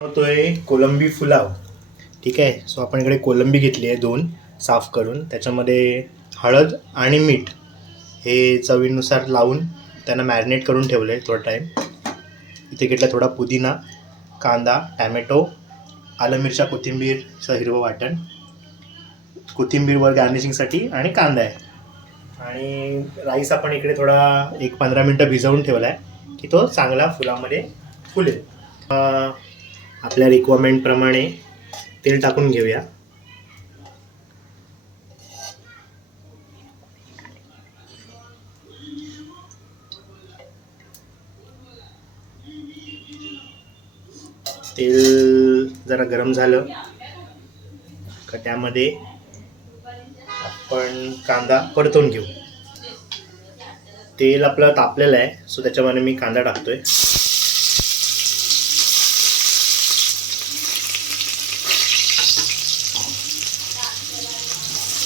होतोय कोलंबी पुलाव. ठीक आहे. सो आपण इकडे कोलंबी घेतली आहे 2 साफ करून. त्याच्यामध्ये हळद आणि मीठ हे चवीनुसार लावून त्यांना मॅरिनेट करून ठेवलं आहे थोडा टाईम. इथे घेतला थोडा पुदिना, कांदा, टॅमॅटो, आलं मिरच्या कोथिंबीरचं हिरवं वाटण, कोथिंबीरवर गार्निशिंगसाठी आणि कांदा आहे. आणि राईस आपण इकडे थोडा 1-15 मिनटं भिजवून ठेवला आहे की तो चांगला फुलामध्ये फुलेल. आपल्या रिक्वायरमेंटप्रमाणे तेल टाकून घेऊया. तेल जरा गरम झालं का त्यामध्ये आपण कांदा परतून घेऊ. तेल आपलं तापलेलं आहे, सो त्याच्यामध्ये मी कांदा टाकतोय.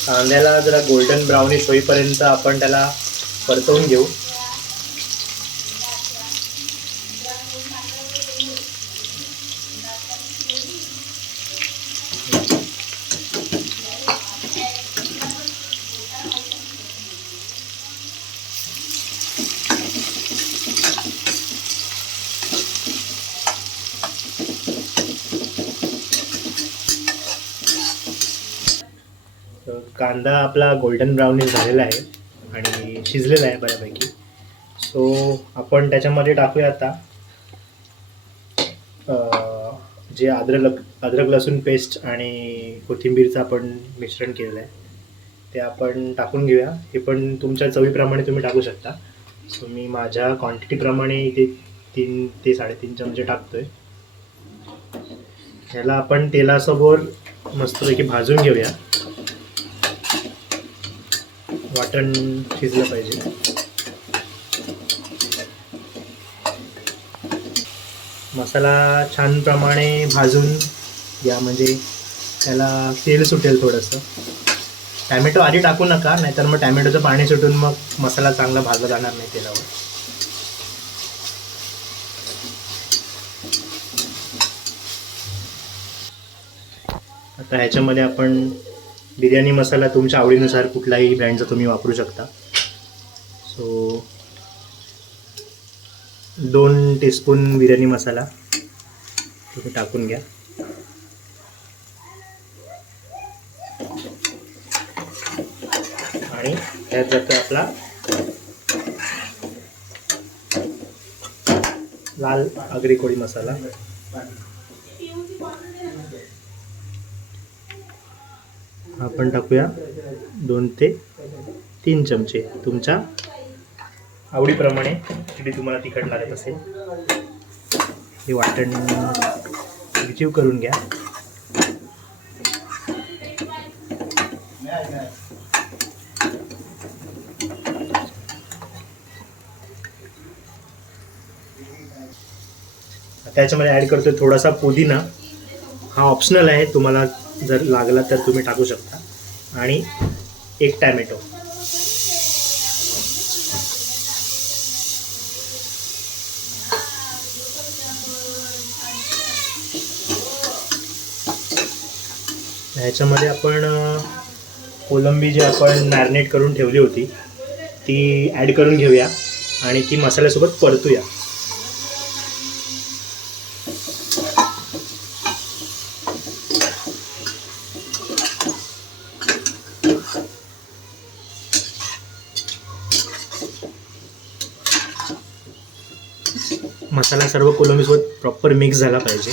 कांद्याला जरा गोल्डन ब्राउनिश होईपर्यंत आपण त्याला परतवून घेऊ. कांदा आपला गोल्डन ब्राउनिश झालेला आहे आणि शिजलेला आहे बऱ्यापैकी. सो आपण त्याच्यामध्ये टाकूया आता जे अद्रक लसूण पेस्ट आणि कोथिंबीरचं आपण मिश्रण केलेलं आहे ते आपण टाकून घेऊया. हे पण तुमच्या चवीप्रमाणे तुम्ही टाकू शकता. सो मी माझ्या क्वांटिटीप्रमाणे इथे 3 ते 3.5 चमचे टाकतोय. ह्याला आपण तेलासमोर मस्तपैकी भाजून घेऊया. वाटण शिजलं पाहिजे. मसाला छान प्रमाणे भाजून घ्या, म्हणजे त्याला तेल सुटेल थोडंसं. टॅमॅटो आधी टाकू नका, नाहीतर मग टॅमॅटोचं पाणी सुटून मग मसाला चांगला भाजला जाणार नाही तेलावर. आता ह्याच्यामध्ये आपण बिर्याणी मसाला तुमच्या आवडीनुसार कुठलाही ब्रँडचा तुम्ही वापरू शकता. सो 2 टीस्पून बिर्याणी मसाला तुम्ही टाकून घ्या. आणि त्यात जातो आपला लाल आगरी कोळी मसाला. आपण टाकूया 2 ते 3 चमचे तुमच्या आवडीप्रमाणे, किती तुम्हाला तिखट लागत असेल. हे वाटण रिसीव करून घ्या. त्याच्यामध्ये ॲड करतोय थोडासा पुदिना. हा ऑप्शनल आहे, तुम्हाला जर लागला तर तुम्ही टाकू शकता. आणि 1 टॅमॅटो. ह्याच्यामध्ये आपण कोलंबी जी आपण मॅरिनेट करून ठेवली होती ती ॲड करून घेऊया आणि ती मसाल्यासोबत परतूया. मसाला सर्व कोलंबीसोबत प्रॉपर मिक्स झाला पाहिजे.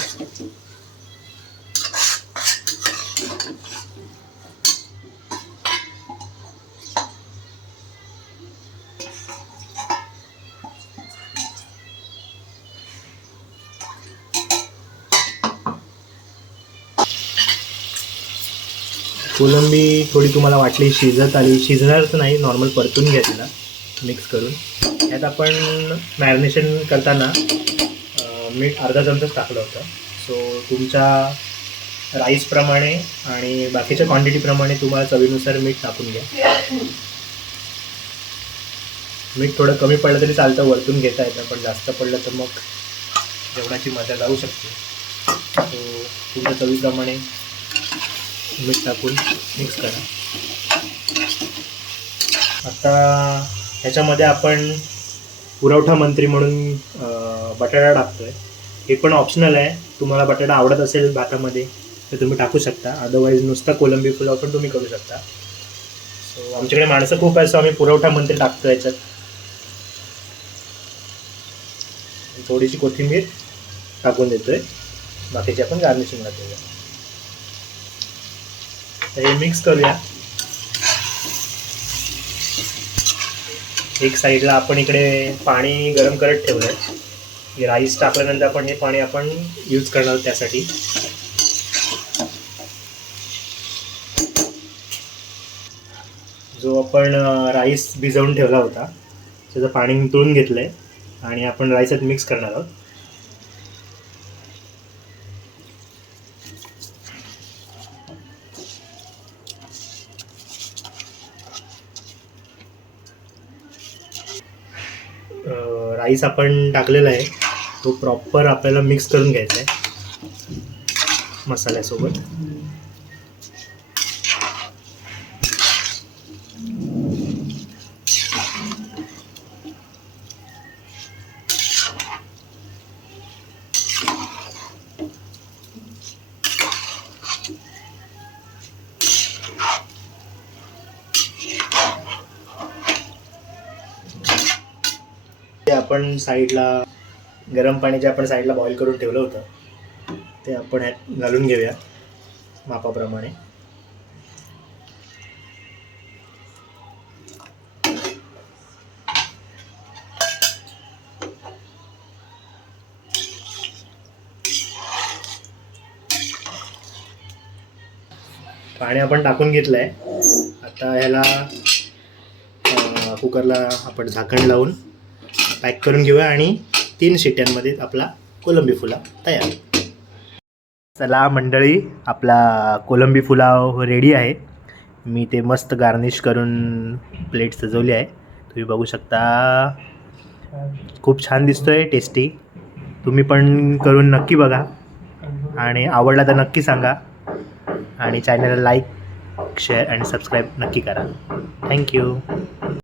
कोलंबी थोडी तुम्हाला वाटली शिजत आली, शिजणार तर नाही, नॉर्मल परतून घ्या तिला मिक्स करून. यात आपण मॅरिनेशन करताना मीठ अर्धा चमचाच टाकलं होतं. सो तुमच्या राईसप्रमाणे आणि बाकीच्या क्वांटिटीप्रमाणे तुम्हाला चवीनुसार मीठ टाकून घ्या. मीठ थोडं कमी पडलं तरी चालतं, वरतून घेता येतं, पण जास्त पडलं तर मग जेवणाची मजा जाऊ शकते. तुमच्या चवीप्रमाणे मीठ टाकून मिक्स करा. आता ह्याच्यामध्ये आपण पुरवठा मंत्री म्हणून बटाटा टाकतो आहे. हे पण ऑप्शनल आहे. तुम्हाला बटाटा आवडत असेल भातामध्ये तर तुम्ही टाकू शकता, अदरवाईज नुसता कोलंबी पुलाव पण तुम्ही करू शकता. सो आमच्याकडे माणसं खूप आहे, सो आम्ही पुरवठा मंत्री टाकतो याच्यात. थोडीशी कोथिंबीर टाकून देतोय, बाकीची आपण गार्निशिंगला देऊया. तर हे मिक्स करूया. एक साईडला आपण इकडे पाणी गरम करत ठेवलं आहे. राईस टाकल्यानंतर आपण हे पाणी आपण यूज करणार त्यासाठी. जो आपण राईस भिजवून ठेवला होता त्याचं पाणी नितळून घेतलं आहे आणि आपण राईसात मिक्स करणार आहोत. राईस आपण टाकलेला आहे, तो प्रॉपर आपल्याला मिक्स करून घ्यायचा आहे मसाल्यासोबत. आपण साईडला गरम पाणी जे आपण साईडला बॉईल करून ठेवलं होतं ते आपण ह्यात घालून घेऊया मापाप्रमाणे. पाणी आपण टाकून घेतलं आहे. आता ह्याला कुकरला आपण झाकण लावून पॅक करून घेऊया आणि 3 शिट्यांमध्ये आपला कोलंबी पुलाव तयार. चला मंडळी, आपला कोलंबी पुलाव रेडी आहे. मी ते मस्त गार्निश करून प्लेट सजवली आहे, तुम्ही बघू शकता. खूप छान दिसतोय, टेस्टी. तुम्ही पण करून नक्की बघा आणि आवडला तर नक्की सांगा आणि चॅनलला लाईक, शेअर आणि सबस्क्राईब नक्की करा. थँक्यू.